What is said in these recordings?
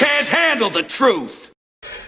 can't handle the truth.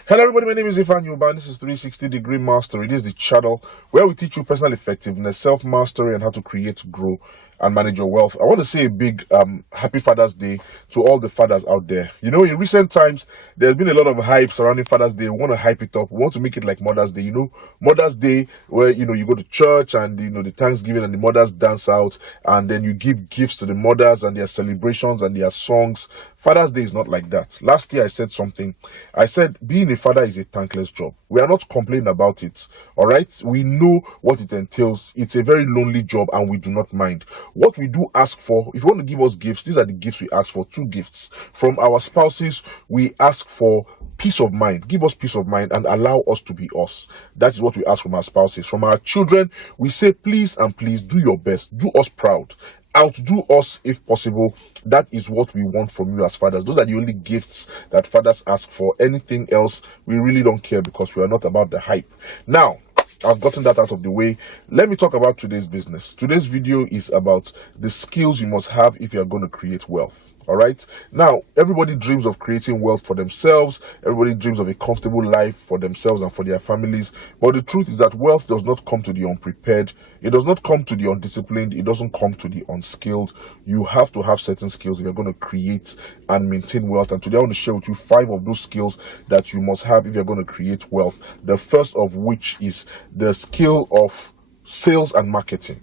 Hello everybody, my name is Ifan Yuban. This is 360 Degree Mastery. It is the channel where we teach you personal effectiveness, self-mastery, and how to create, grow, and manage your wealth. I want to say a big happy Father's Day to all the fathers out there. You know, in recent times, there's been a lot of hype surrounding Father's Day. We want to hype it up. We want to make it like Mother's Day. You know, Mother's Day, where, you know, you go to church and, you know, the Thanksgiving and the mothers dance out, and then you give gifts to the mothers and their celebrations and their songs. Father's Day is not like that. Last year I said something. I said being a father is a thankless job. We are not complaining about it. All right. We know what it entails. It's a very lonely job and we do not mind. What we do ask for, if you want to give us gifts, these are the gifts we ask for. 2 gifts. From our spouses, we ask for peace of mind. Give us peace of mind and allow us to be us. That is what we ask from our spouses. From our children, we say please and please do your best. Do us proud. Outdo us if possible. That is what we want from you as fathers. Those are the only gifts that fathers ask for. Anything else, we really don't care, because we are not about the hype. Now, I've gotten that out of the way. Let me talk about today's business. Today's video is about the skills you must have if you're going to create wealth. All right. Now, everybody dreams of creating wealth for themselves. Everybody dreams of a comfortable life for themselves and for their families. But the truth is that wealth does not come to the unprepared. It does not come to the undisciplined. It doesn't come to the unskilled. You have to have certain skills if you're going to create and maintain wealth. And today I want to share with you 5 of those skills that you must have if you're going to create wealth. The first of which is the skill of sales and marketing.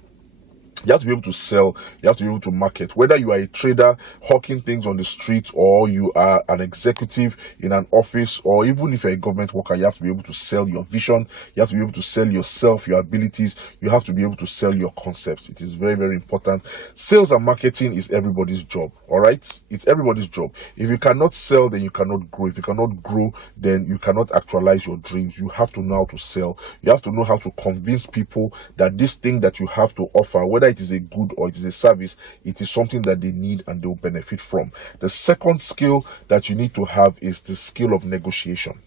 You have to be able to sell, you have to be able to market. Whether you are a trader hawking things on the street, or you are an executive in an office, or even if you're a government worker, you have to be able to sell your vision, you have to be able to sell yourself, your abilities, you have to be able to sell your concepts. It is very, very important. Sales and marketing is everybody's job, all right? It's everybody's job. If you cannot sell, then you cannot grow. If you cannot grow, then you cannot actualize your dreams. You have to know how to sell. You have to know how to convince people that this thing that you have to offer, whether it is a good or it is a service, it is something that they need and they will benefit from. The second skill that you need to have is the skill of negotiation.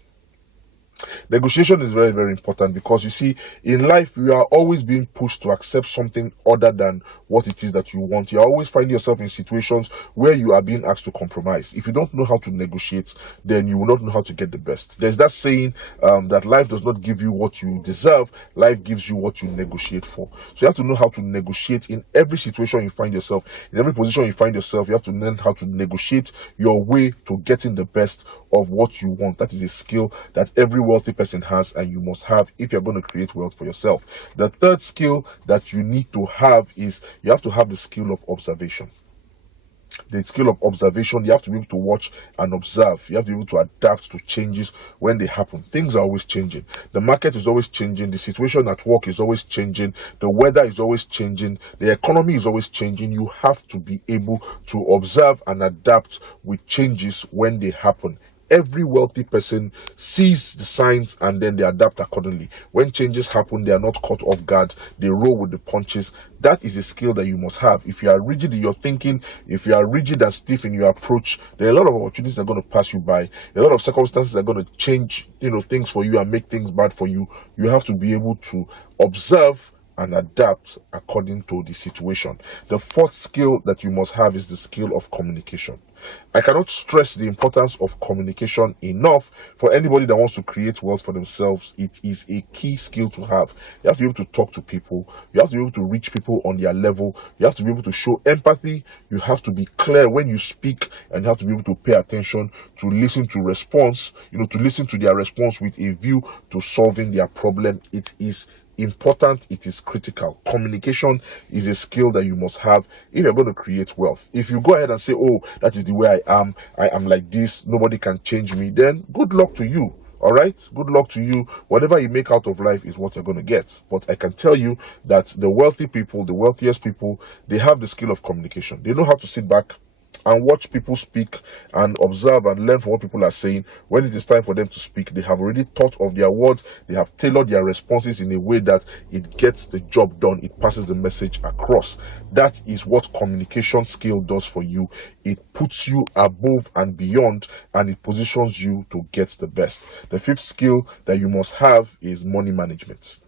Negotiation is very, very important, because you see, in life you are always being pushed to accept something other than what it is that you want. You always find yourself in situations where you are being asked to compromise. If you don't know how to negotiate, then you will not know how to get the best. There's that saying that life does not give you what you deserve, life gives you what you negotiate for. So you have to know how to negotiate in every situation you find yourself, in every position you find yourself. You have to learn how to negotiate your way to getting the best of what you want. That is a skill that every wealthy person has, and you must have if you're going to create wealth for yourself. The third skill that you need to have is you have to have the skill of observation. The skill of observation, you have to be able to watch and observe. You have to be able to adapt to changes when they happen. Things are always changing. The market is always changing. The situation at work is always changing. The weather is always changing. The economy is always changing. You have to be able to observe and adapt with changes when they happen. Every wealthy person sees the signs and then they adapt accordingly. When changes happen, they are not caught off guard. They roll with the punches. That is a skill that you must have. If you are rigid in your thinking, if you are rigid and stiff in your approach, then a lot of opportunities are going to pass you by. A lot of circumstances are going to change, things for you and make things bad for you. You have to be able to observe and adapt according to the situation. The fourth skill that you must have is the skill of communication. I cannot stress the importance of communication enough. For anybody that wants to create wealth for themselves, it is a key skill to have. You have to be able to talk to people. You have to be able to reach people on their level. You have to be able to show empathy. You have to be clear when you speak, and you have to be able to pay attention to listen to response, to listen to their response with a view to solving their problem. It is important. It is critical. Communication is a skill that you must have if you're going to create wealth. If you go ahead and say, oh, that is the way I am like this, nobody can change me, then good luck to you. All right, good luck to you. Whatever you make out of life is what you're going to get. But I can tell you that the wealthy people, the wealthiest people, they have the skill of communication. They know how to sit back and watch people speak and observe and learn from what people are saying. When it is time for them to speak, they have already thought of their words. They have tailored their responses in a way that it gets the job done. It passes the message across. That is what communication skill does for you. It puts you above and beyond, and it positions you to get the best. The fifth skill that you must have is money management.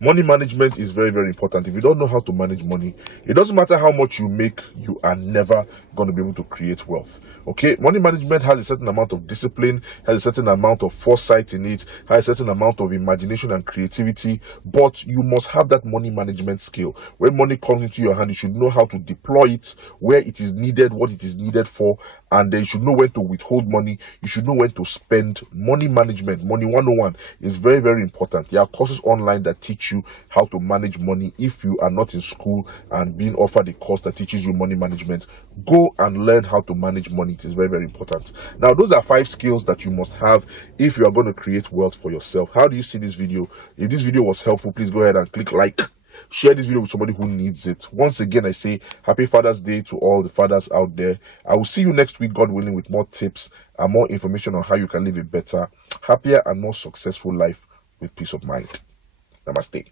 Money management is very, very important. If you don't know how to manage money, it doesn't matter how much you make, you are never going to be able to create wealth. Okay, money management has a certain amount of discipline, has a certain amount of foresight in it, has a certain amount of imagination and creativity, but you must have that money management skill. When money comes into your hand, you should know how to deploy it, where it is needed, what it is needed for, and then you should know when to withhold money. You should know when to spend. Money management, money 101 is very, very important. There are courses online that teach you how to manage money. If you are not in school and being offered a course that teaches you money management, go and learn how to manage money. It is very, very important. Now, those are 5 skills that you must have if you are going to create wealth for yourself. How do you see this video? If this video was helpful, please go ahead and click like. Share this video with somebody who needs it. Once again, I say happy Father's Day to all the fathers out there. I will see you next week, God willing, with more tips and more information on how you can live a better, happier, and more successful life with peace of mind. Namaste.